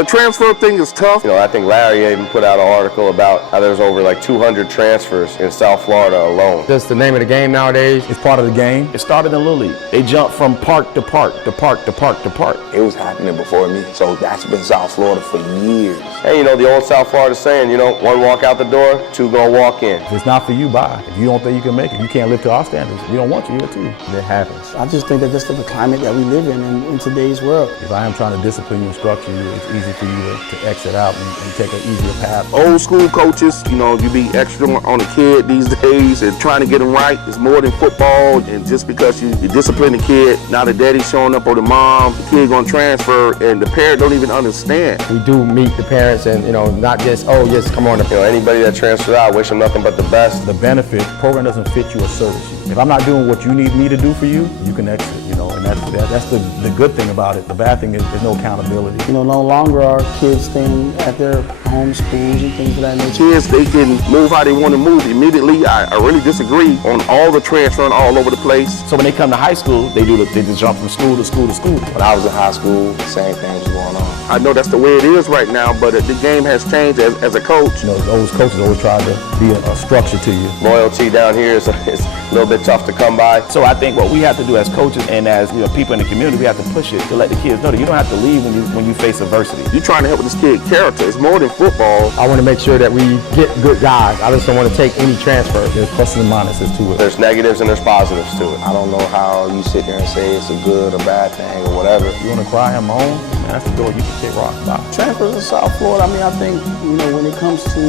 The transfer thing is tough. I think Larry even put out an article about how there's over like 200 transfers in South Florida alone. That's the name of the game nowadays. It's part of the game. It started in Little League. They jumped from park to park to park to park to park. It was happening before me, so that's been South Florida for years. Hey, the old South Florida saying, one walk out the door, two gonna walk in. If it's not for you, bye. If you don't think you can make it, you can't live to our standards. We don't want you here too. It happens. I just think that just the climate that we live in today's world. If I am trying to discipline you and structure you, it's easy for you to exit out and take an easier path. Old school coaches, you be extra on a kid these days and trying to get them right. It's more than football, and just because you discipline the kid, now the daddy showing up or the mom, the kid gonna transfer, and the parent don't even understand. We do meet the parents and, not just, oh, yes, come on. Anybody that transfers out, wish them nothing but the best. The benefit, program doesn't fit you or service you. If I'm not doing what you need me to do for you, you can exit, and that's the good thing about it. The bad thing is there's no accountability. No longer are kids staying at their home schools and things of that nature. Kids, they can move how they want to move immediately. I really disagree on all the transferring all over the place. So when they come to high school, they just jump from school to school to school. When I was in high school, the same thing was going on. I know that's the way it is right now, but the game has changed as a coach. Those coaches always try to be a structure to you. Loyalty down here is a little bit tough to come by. So I think what we have to do as coaches and as people in the community, we have to push it to let the kids know that you don't have to leave when you face adversity. You're trying to help this kid character. It's more than football. I want to make sure that we get good guys. I just don't want to take any transfer. There's pluses and minuses to it. There's negatives and there's positives to it. I don't know how you sit there and say it's a good or bad thing or whatever. You want to cry and moan? That's the door you can kick rocks by. Transfers in South Florida, I think, when it comes to,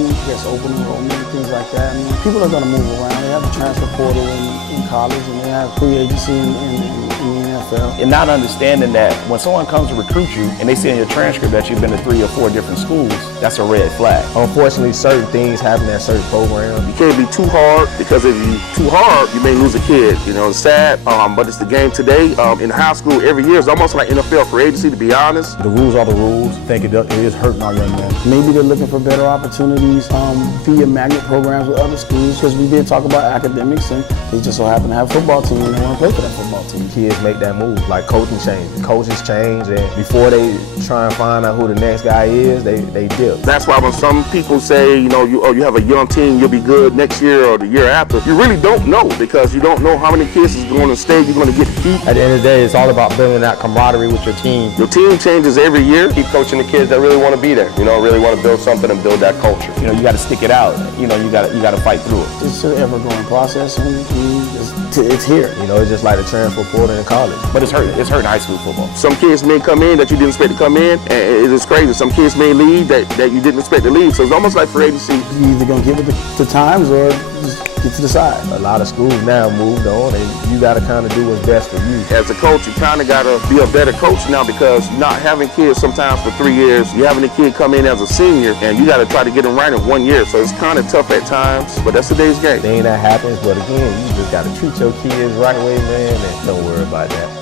open enrollment and things like that, people are going to move around. They have a transfer portal in college, and they have free agency in the NFL. And not understanding that when someone comes to recruit you and they see in your transcript that you've been to 3 or 4 different schools, that's a red flag. Unfortunately, certain things happen at certain programs. You can't be too hard, because if you're too hard, you may lose a kid. It's sad, but it's the game today. In high school, every year, it's almost like NFL free agency, to be honest. The rules are the rules. I think it is hurting our young men. Maybe they're looking for better opportunities via magnet programs with other schools, because we did talk about academics, and they just so happen to have a football team and they want to play for that football team. Kids make that move, like coaching change. Coaches change, and before they try and find out who the next guy is, they dip. That's why when some people say, you have a young team, you'll be good next year or the year after, you really don't know, because you don't know how many kids is going to stay, you're going to get to keep. At the end of the day, it's all about building that camaraderie with your team. Your team changes every year. Keep coaching the kids that really want to be there. Really want to build something and build that culture. You got to stick it out. You got to fight through it. It's an ever-growing process, and it's here. It's just like the transfer portal in college. But it's hurting high school football. Some kids may come in that you didn't expect to come in, and it is crazy. Some kids may leave that you didn't expect to leave. So it's almost like free agency. You're either going to get with the times or just get to the side. A lot of schools now moved on, and you got to kind of do what's best for you. As a coach, you kind of got to be a better coach now, because you're not having kids sometimes for 3 years. You're having a kid come in as a senior, and you got to try to get them right in 1 year. So it's kind of tough at times, but that's today's game. Thing that happens, but again, you just got to treat your kids right way, man, and don't worry about that.